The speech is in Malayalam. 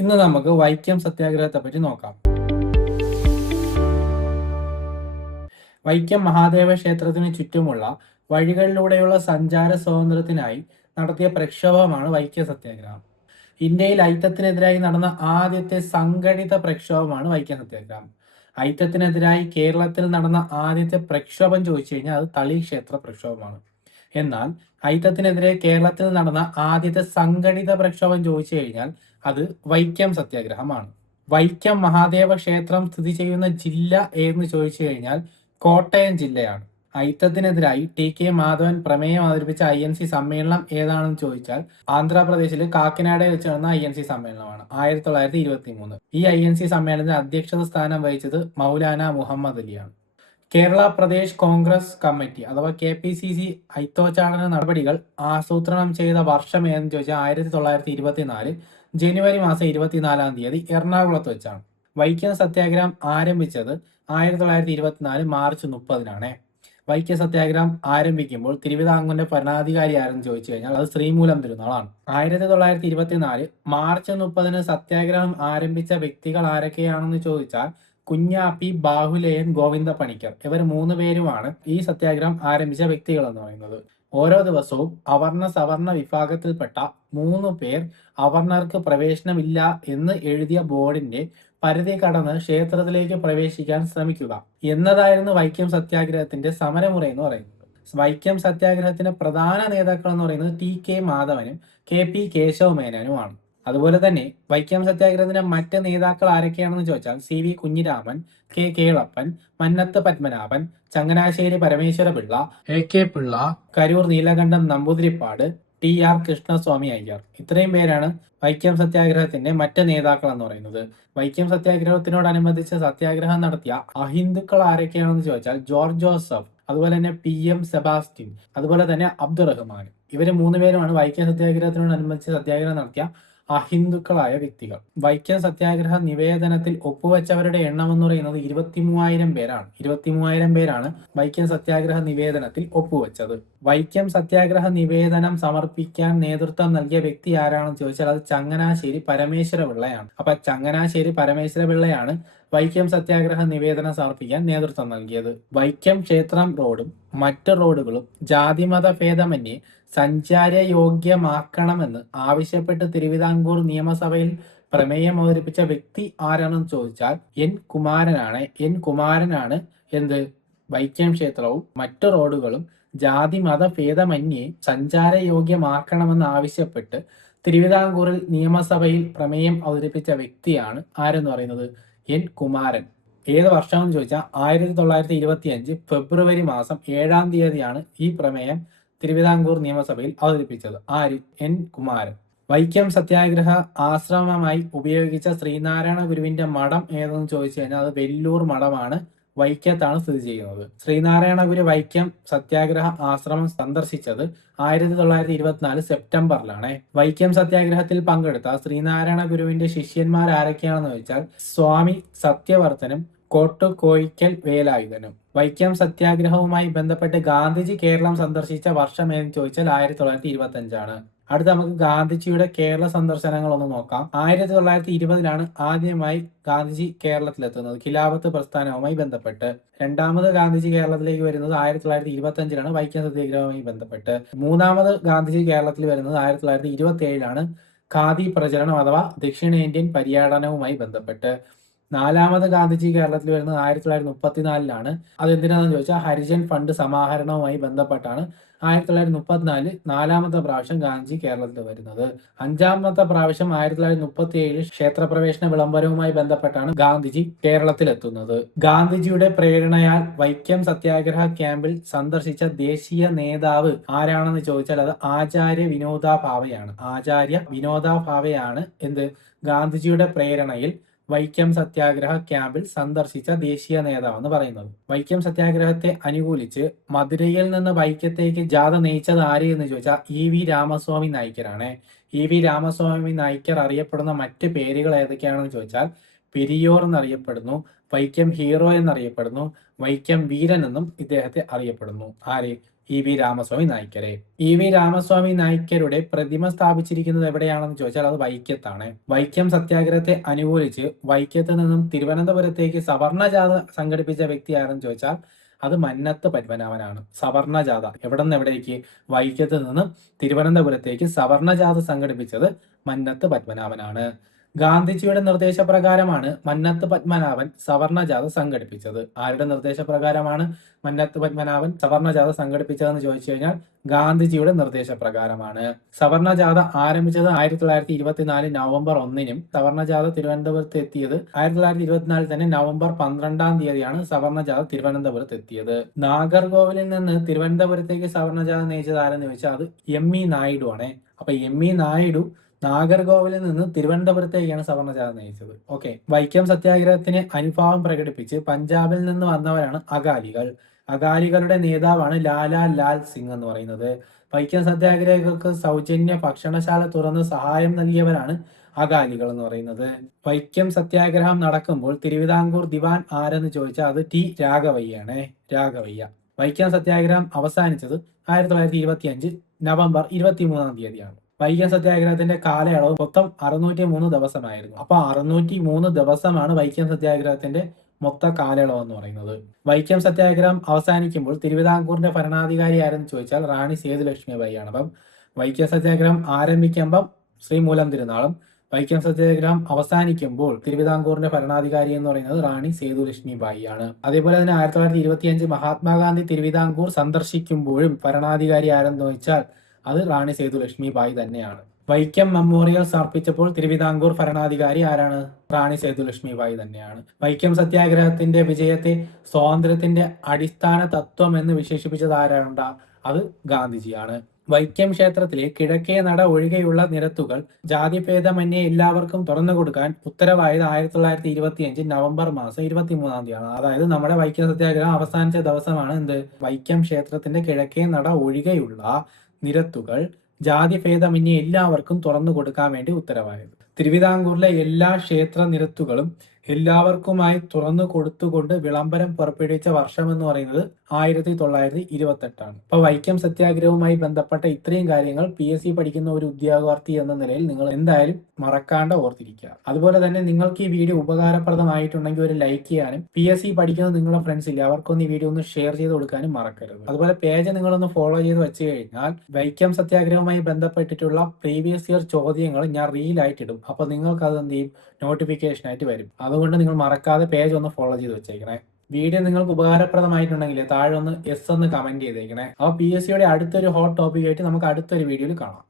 ഇന്ന് നമുക്ക് വൈക്കം സത്യാഗ്രഹത്തെ പറ്റി നോക്കാം. വൈക്കം മഹാദേവ ക്ഷേത്രത്തിന് ചുറ്റുമുള്ള വഴികളിലൂടെയുള്ള സഞ്ചാര സ്വാതന്ത്ര്യത്തിനായി നടത്തിയ പ്രക്ഷോഭമാണ് വൈക്കം സത്യാഗ്രഹം. ഇന്ത്യയിൽ ഐത്തത്തിനെതിരായി നടന്ന ആദ്യത്തെ സംഘടിത പ്രക്ഷോഭമാണ് വൈക്കം സത്യാഗ്രഹം. ഐത്തത്തിനെതിരായി കേരളത്തിൽ നടന്ന ആദ്യത്തെ പ്രക്ഷോഭം ചോദിച്ചു കഴിഞ്ഞാൽ അത് തളി ക്ഷേത്ര പ്രക്ഷോഭമാണ്. എന്നാൽ ഐത്തത്തിനെതിരെ കേരളത്തിൽ നടന്ന ആദ്യത്തെ സംഘടിത പ്രക്ഷോഭം ചോദിച്ചു കഴിഞ്ഞാൽ അത് വൈക്കം സത്യാഗ്രഹമാണ്. വൈക്കം മഹാദേവ ക്ഷേത്രം സ്ഥിതി ചെയ്യുന്ന ജില്ല ഏതെന്ന് ചോദിച്ചു കഴിഞ്ഞാൽ കോട്ടയം ജില്ലയാണ്. ഐത്തത്തിനെതിരായി ടി.കെ. മാധവൻ പ്രമേയം അവതരിപ്പിച്ച INC സമ്മേളനം ഏതാണെന്ന് ചോദിച്ചാൽ ആന്ധ്രാപ്രദേശിലെ കാക്കിനാടയിൽ വെച്ച് നടന്ന INC സമ്മേളനമാണ് 1923. ഈ INC സമ്മേളനത്തിൽ അധ്യക്ഷത സ്ഥാനം വഹിച്ചത് മൗലാന മുഹമ്മദ് അലിയാണ്. കേരള പ്രദേശ് കോൺഗ്രസ് കമ്മിറ്റി അഥവാ KPCC ഐത്തോച്ചാടന നടപടികൾ ആസൂത്രണം ചെയ്ത വർഷം ഏതെന്ന് ചോദിച്ചാൽ 1924 ജനുവരി മാസം 24-ാം തീയതി എറണാകുളത്ത് വെച്ചാണ്. വൈക്കം സത്യാഗ്രഹം ആരംഭിച്ചത് 1924 മാർച്ച് 30-നാണ്. വൈക്കം സത്യാഗ്രഹം ആരംഭിക്കുമ്പോൾ തിരുവിതാംകൂറിന്റെ ഭരണാധികാരി ആരെന്ന് ചോദിച്ചു കഴിഞ്ഞാൽ അത് ശ്രീമൂലം തിരുനാളാണ്. 1924 മാർച്ച് 30-ന് സത്യാഗ്രഹം ആരംഭിച്ച വ്യക്തികൾ ആരൊക്കെയാണെന്ന് ചോദിച്ചാൽ കുഞ്ഞാപ്പി, ബാഹുലേയൻ, ഗോവിന്ദ പണിക്കർ ഇവർ 3 പേരുമാണ് ഈ സത്യാഗ്രഹം ആരംഭിച്ച വ്യക്തികൾ എന്ന് പറയുന്നത്. ഓരോ ദിവസവും അവർണ സവർണ വിഭാഗത്തിൽപ്പെട്ട 3 പേർ അവർണർക്ക് പ്രവേശനമില്ല എന്ന് എഴുതിയ ബോർഡിന്റെ പരിധി കടന്ന് ക്ഷേത്രത്തിലേക്ക് പ്രവേശിക്കാൻ ശ്രമിക്കുക എന്നതായിരുന്നു വൈക്കം സത്യാഗ്രഹത്തിന്റെ സമരമുറ എന്ന് പറയുന്നത്. വൈക്കം സത്യാഗ്രഹത്തിന്റെ പ്രധാന നേതാക്കൾ എന്ന് പറയുന്നത് T.K. മാധവനും KP കേശവമേനോനുമാണ്. അതുപോലെ തന്നെ വൈക്കം സത്യാഗ്രഹത്തിന്റെ മറ്റ് നേതാക്കൾ ആരൊക്കെയാണെന്ന് ചോദിച്ചാൽ CV Kunhiraman, K. Kelappan, Mannath Padmanabhan, Changanassery Parameshwara Pillai, AK Pillai, Karur Neelakantan Namboodiripad, TR Krishnaswamy Iyer. ഇത്രയും പേരാണ് വൈക്കം സത്യാഗ്രഹത്തിന്റെ മറ്റ് നേതാക്കൾ എന്ന് പറയുന്നത്. വൈക്കം സത്യാഗ്രഹത്തിനോടനുബന്ധിച്ച് സത്യാഗ്രഹം നടത്തിയ അഹിന്ദുക്കൾ ആരൊക്കെയാണെന്ന് ചോദിച്ചാൽ ജോർജ് ജോസഫ്, അതുപോലെ തന്നെ PM സെബാസ്റ്റ്യൻ, അതുപോലെ തന്നെ അബ്ദുറഹ്മാൻ. ഇവര് 3 പേരുമാണ് വൈക്കം സത്യാഗ്രഹത്തിനോടനുബന്ധിച്ച് സത്യാഗ്രഹം നടത്തിയ അഹിന്ദുക്കളായ വ്യക്തികൾ. വൈക്കം സത്യാഗ്രഹ നിവേദനത്തിൽ ഒപ്പുവെച്ചവരുടെ എണ്ണം എന്ന് പറയുന്നത് 23,000 പേരാണ്. 23,000 പേരാണ് വൈക്കം സത്യാഗ്രഹ നിവേദനത്തിൽ ഒപ്പുവെച്ചത്. വൈക്കം സത്യാഗ്രഹ നിവേദനം സമർപ്പിക്കാൻ നേതൃത്വം നൽകിയ വ്യക്തി ആരാണെന്ന് ചോദിച്ചാൽ അത് ചങ്ങനാശ്ശേരി പരമേശ്വര പിള്ളയാണ്. അപ്പൊ ചങ്ങനാശ്ശേരി പരമേശ്വര പിള്ളയാണ് വൈക്കം സത്യാഗ്രഹ നിവേദനം സമർപ്പിക്കാൻ നേതൃത്വം നൽകിയത്. വൈക്കം ക്ഷേത്രം റോഡും മറ്റ് റോഡുകളും ജാതിമത ഭേദമന്യേ സഞ്ചാരയോഗ്യമാക്കണമെന്ന് ആവശ്യപ്പെട്ട് തിരുവിതാംകൂർ നിയമസഭയിൽ പ്രമേയം അവതരിപ്പിച്ച വ്യക്തി ആരാണെന്ന് ചോദിച്ചാൽ N. കുമാരനാണ് എന്ത് വൈക്കം ക്ഷേത്രവും മറ്റു റോഡുകളും ജാതി മത ഭേദമന്യേ സഞ്ചാരയോഗ്യമാക്കണമെന്ന് ആവശ്യപ്പെട്ട് തിരുവിതാംകൂറിൽ നിയമസഭയിൽ പ്രമേയം അവതരിപ്പിച്ച വ്യക്തിയാണ് ആരെന്ന് പറയുന്നത് N. കുമാരൻ. ഏത് വർഷമെന്ന് ചോദിച്ചാൽ 1925 ഫെബ്രുവരി മാസം 7-ാം തീയതിയാണ് ഈ പ്രമേയം തിരുവിതാംകൂർ നിയമസഭയിൽ അവതരിപ്പിച്ചത്. ആര്? N. കുമാരൻ. വൈക്കം സത്യാഗ്രഹ ആശ്രമമായി ഉപയോഗിച്ച ശ്രീനാരായണ ഗുരുവിന്റെ മഠം ഏതെന്ന് ചോദിച്ചു കഴിഞ്ഞാൽ അത് വെല്ലൂർ മഠമാണ്. വൈക്കത്താണ് സ്ഥിതി ചെയ്യുന്നത്. ശ്രീനാരായണ ഗുരു വൈക്കം സത്യാഗ്രഹ ആശ്രമം സന്ദർശിച്ചത് 1924 സെപ്റ്റംബറിലാണ്. വൈക്കം സത്യാഗ്രഹത്തിൽ പങ്കെടുത്ത ശ്രീനാരായണ ഗുരുവിന്റെ ശിഷ്യന്മാർ ആരൊക്കെയാണെന്ന് ചോദിച്ചാൽ സ്വാമി സത്യവർത്തനും കോട്ടുകോയിക്കൽ വേലായുധനും. വൈക്കം സത്യാഗ്രഹവുമായി ബന്ധപ്പെട്ട് ഗാന്ധിജി കേരളം സന്ദർശിച്ച വർഷം ഏതെന്ന് ചോദിച്ചാൽ 1925ആണ്. അടുത്ത നമുക്ക് ഗാന്ധിജിയുടെ കേരള സന്ദർശനങ്ങൾ ഒന്ന് നോക്കാം. 1920-ലാണ് ആദ്യമായി ഗാന്ധിജി കേരളത്തിലെത്തുന്നത് ഖിലാഫത്ത് പ്രസ്ഥാനവുമായി ബന്ധപ്പെട്ട്. രണ്ടാമത് ഗാന്ധിജി കേരളത്തിലേക്ക് വരുന്നത് 1925-ലാണ് വൈക്കം സത്യാഗ്രഹവുമായി ബന്ധപ്പെട്ട്. മൂന്നാമത് ഗാന്ധിജി കേരളത്തിൽ വരുന്നത് 1927-ലാണ് ഖാദി പ്രചരണം അഥവാ ദക്ഷിണേന്ത്യൻ പര്യടനവുമായി ബന്ധപ്പെട്ട്. നാലാമത് ഗാന്ധിജി കേരളത്തിൽ വരുന്നത് 1934-ലാണ്. അതെന്തിനാണെന്ന് ചോദിച്ചാൽ ഹരിജൻ ഫണ്ട് സമാഹരണവുമായി ബന്ധപ്പെട്ടാണ് 1934 നാലാമത്തെ പ്രാവശ്യം ഗാന്ധിജി കേരളത്തിൽ വരുന്നത്. അഞ്ചാമത്തെ പ്രാവശ്യം 1937 ക്ഷേത്രപ്രവേശന വിളംബരവുമായി ബന്ധപ്പെട്ടാണ് ഗാന്ധിജി കേരളത്തിലെത്തുന്നത്. ഗാന്ധിജിയുടെ പ്രേരണയാൽ വൈക്കം സത്യാഗ്രഹ ക്യാമ്പിൽ സന്ദർശിച്ച ദേശീയ നേതാവ് ആരാണെന്ന് ചോദിച്ചാൽ അത് ആചാര്യ വിനോദ ഭാവെയാണ്. ആചാര്യ വിനോദ ഭാവെയാണ് എന്ത് ഗാന്ധിജിയുടെ പ്രേരണയിൽ വൈക്കം സത്യാഗ്രഹ ക്യാമ്പിൽ സന്ദർശിച്ച ദേശീയ നേതാവ് എന്ന് പറയുന്നത്. വൈക്കം സത്യാഗ്രഹത്തെ അനുകൂലിച്ച് മധുരയിൽ നിന്ന് വൈക്കത്തേക്ക് ജാഥ നയിച്ചത് ആര് എന്ന് ചോദിച്ചാൽ EV രാമസ്വാമി നായ്ക്കരാണ്. EV രാമസ്വാമി നായ്ക്കർ അറിയപ്പെടുന്ന മറ്റ് പേരുകൾ ഏതൊക്കെയാണെന്ന് ചോദിച്ചാൽ പെരിയോർ എന്നറിയപ്പെടുന്നു, വൈക്കം ഹീറോ എന്നറിയപ്പെടുന്നു, വൈക്കം വീരൻ എന്നും ഇദ്ദേഹത്തെ അറിയപ്പെടുന്നു. ആര്? ഇ.വി. രാമസ്വാമി നായ്ക്കരെ. ഇ.വി. രാമസ്വാമി നായ്ക്കരുടെ പ്രതിമ സ്ഥാപിച്ചിരിക്കുന്നത് എവിടെയാണെന്ന് ചോദിച്ചാൽ അത് വൈക്കത്താണ്. വൈക്കം സത്യാഗ്രഹത്തെ അനുകൂലിച്ച് വൈക്കത്ത് നിന്നും തിരുവനന്തപുരത്തേക്ക് സവർണജാഥ സംഘടിപ്പിച്ച വ്യക്തി ആരെന്ന് ചോദിച്ചാൽ അത് മന്നത്ത് പത്മനാഭനാണ്. സവർണജാഥ എവിടെ നിന്ന് എവിടേക്ക്? വൈക്കത്ത് നിന്നും തിരുവനന്തപുരത്തേക്ക് സവർണജാഥ സംഘടിപ്പിച്ചത് മന്നത്ത് പത്മനാഭനാണ്. ഗാന്ധിജിയുടെ നിർദ്ദേശപ്രകാരമാണ് മന്നത്ത് പത്മനാഭൻ സവർണജാഥ സംഘടിപ്പിച്ചത്. ആരുടെ നിർദ്ദേശപ്രകാരമാണ് മന്നത്ത് പത്മനാഭൻ സവർണജാഥ സംഘടിപ്പിച്ചതെന്ന് ചോദിച്ചു കഴിഞ്ഞാൽ ഗാന്ധിജിയുടെ നിർദ്ദേശപ്രകാരമാണ്. സവർണജാഥ ആരംഭിച്ചത് 1924 നവംബർ 1-നും സവർണജാഥ തിരുവനന്തപുരത്ത് എത്തിയത് 1924 തന്നെ നവംബർ 12-ാം തീയതിയാണ് സവർണജാഥ തിരുവനന്തപുരത്ത് എത്തിയത്. നാഗർകോവിലിൽ നിന്ന് തിരുവനന്തപുരത്തേക്ക് സവർണജാഥ നയിച്ചത് ആരെന്ന് ചോദിച്ചാൽ അത് എം.ഇ. നായിഡു ആണ്. അപ്പൊ എം.ഇ. നായിഡു നാഗർകോവിലിൽ നിന്ന് തിരുവനന്തപുരത്തേക്കാണ് സവർണജാഥ നയിച്ചത്. ഓക്കെ. വൈക്കം സത്യാഗ്രഹത്തിന് അനുഭാവം പ്രകടിപ്പിച്ച് പഞ്ചാബിൽ നിന്ന് വന്നവരാണ് അകാലികൾ. അകാലികളുടെ നേതാവാണ് ലാലാ ലാൽ സിംഗ് എന്ന് പറയുന്നത്. വൈക്കം സത്യാഗ്രഹികൾക്ക് സൗജന്യ ഭക്ഷണശാല തുറന്ന് സഹായം നൽകിയവരാണ് അകാലികൾ എന്ന് പറയുന്നത്. വൈക്കം സത്യാഗ്രഹം നടക്കുമ്പോൾ തിരുവിതാംകൂർ ദിവാൻ ആരെന്ന് ചോദിച്ചാൽ അത് ടി രാഘവയ്യാണ്. രാഘവയ്യ. വൈക്കം സത്യാഗ്രഹം അവസാനിച്ചത് 1925 നവംബർ 23-ാം തീയതിയാണ്. വൈക്കം സത്യാഗ്രഹത്തിന്റെ കാലയളവ് മൊത്തം 603 ദിവസമായിരുന്നു. അപ്പൊ 603 ദിവസമാണ് വൈക്കം സത്യാഗ്രഹത്തിന്റെ മൊത്ത കാലയളവ് എന്ന് പറയുന്നത്. വൈക്കം സത്യാഗ്രഹം അവസാനിക്കുമ്പോൾ തിരുവിതാംകൂറിന്റെ ഭരണാധികാരി ആരെന്ന് ചോദിച്ചാൽ റാണി സേതുലക്ഷ്മിബായി ആണ്. അപ്പം വൈക്കം സത്യാഗ്രഹം ആരംഭിക്കുമ്പം ശ്രീ മൂലം തിരുനാളും വൈക്കം സത്യാഗ്രഹം അവസാനിക്കുമ്പോൾ തിരുവിതാംകൂറിന്റെ ഭരണാധികാരി എന്ന് പറയുന്നത് റാണി സേതുലക്ഷ്മിബായി ആണ്. അതേപോലെ തന്നെ 1925 മഹാത്മാഗാന്ധി തിരുവിതാംകൂർ സന്ദർശിക്കുമ്പോഴും ഭരണാധികാരി ആരെന്ന് ചോദിച്ചാൽ അത് റാണി സേതുലക്ഷ്മിബായി തന്നെയാണ്. വൈക്കം മെമ്മോറിയൽ സമർപ്പിച്ചപ്പോൾ തിരുവിതാംകൂർ ഭരണാധികാരി ആരാണ്? റാണി സേതുലക്ഷ്മിബായി തന്നെയാണ്. വൈക്കം സത്യാഗ്രഹത്തിന്റെ വിജയത്തെ സ്വാതന്ത്ര്യത്തിന്റെ അടിസ്ഥാന തത്വം എന്ന് വിശേഷിപ്പിച്ചത് ആരാണ്? അത് ഗാന്ധിജിയാണ്. വൈക്കം ക്ഷേത്രത്തിലെ കിഴക്കേ നട ഒഴികെയുള്ള നിരത്തുകൾ ജാതിഭേദമന്യേ എല്ലാവർക്കും തുറന്നു കൊടുക്കാൻ ഉത്തരവായത് 1925 നവംബർ മാസം 23-ാം തീയതിയാണ്. അതായത് നമ്മുടെ വൈക്കം സത്യാഗ്രഹം അവസാനിച്ച ദിവസമാണ് എന്ത്? വൈക്കം ക്ഷേത്രത്തിന്റെ കിഴക്കേ നട ഒഴികെയുള്ള നിരത്തുകൾ ജാതിഭേദമന്യേ എല്ലാവർക്കും തുറന്നു കൊടുക്കാൻ വേണ്ടി ഉത്തരവായത്. തിരുവിതാംകൂറിലെ എല്ലാ ക്ഷേത്ര നിരത്തുകളും എല്ലാവർക്കുമായി തുറന്നു കൊടുത്തുകൊണ്ട് വിളംബരം പുറപ്പെടുവിച്ച വർഷം എന്ന് പറയുന്നത് 1928 അപ്പൊ വൈക്കം സത്യാഗ്രഹവുമായി ബന്ധപ്പെട്ട ഇത്രയും കാര്യങ്ങൾ PSC പഠിക്കുന്ന ഒരു ഉദ്യോഗാർത്ഥി എന്ന നിലയിൽ നിങ്ങൾ എന്തായാലും മറക്കാണ്ട് ഓർത്തിരിക്കുക. അതുപോലെ തന്നെ നിങ്ങൾക്ക് ഈ വീഡിയോ ഉപകാരപ്രദമായിട്ടുണ്ടെങ്കിൽ ഒരു ലൈക്ക് ചെയ്യാനും PSC പഠിക്കുന്ന നിങ്ങളുടെ ഫ്രണ്ട്സ് ഇല്ല അവർക്കൊന്ന് ഈ വീഡിയോ ഒന്ന് ഷെയർ ചെയ്ത് കൊടുക്കാനും മറക്കരുത്. അതുപോലെ പേജ് നിങ്ങളൊന്ന് ഫോളോ ചെയ്ത് വെച്ച് കഴിഞ്ഞാൽ വൈക്കം സത്യാഗ്രഹവുമായി ബന്ധപ്പെട്ടിട്ടുള്ള പ്രീവിയസ് ഇയർ ചോദ്യങ്ങൾ ഞാൻ റീലായിട്ടിടും. അപ്പൊ നിങ്ങൾക്ക് അത് എന്ത് ചെയ്യും? നോട്ടിഫിക്കേഷൻ ആയിട്ട് വരും. അതുകൊണ്ട് നിങ്ങൾ മറക്കാതെ പേജ് ഒന്ന് ഫോളോ ചെയ്ത് വെച്ചേക്കണേ. വീഡിയോ നിങ്ങൾക്ക് ഉപകാരപ്രദമായിട്ടുണ്ടെങ്കിൽ താഴെ ഒന്ന് എന്ന് കമന്റ് ചെയ്തേക്കണേ. അപ്പോൾ PSCയുടെ അടുത്തൊരു ഹോട്ട് ടോപ്പിക് ആയിട്ട് നമുക്ക് അടുത്തൊരു വീഡിയോയിൽ കാണാം.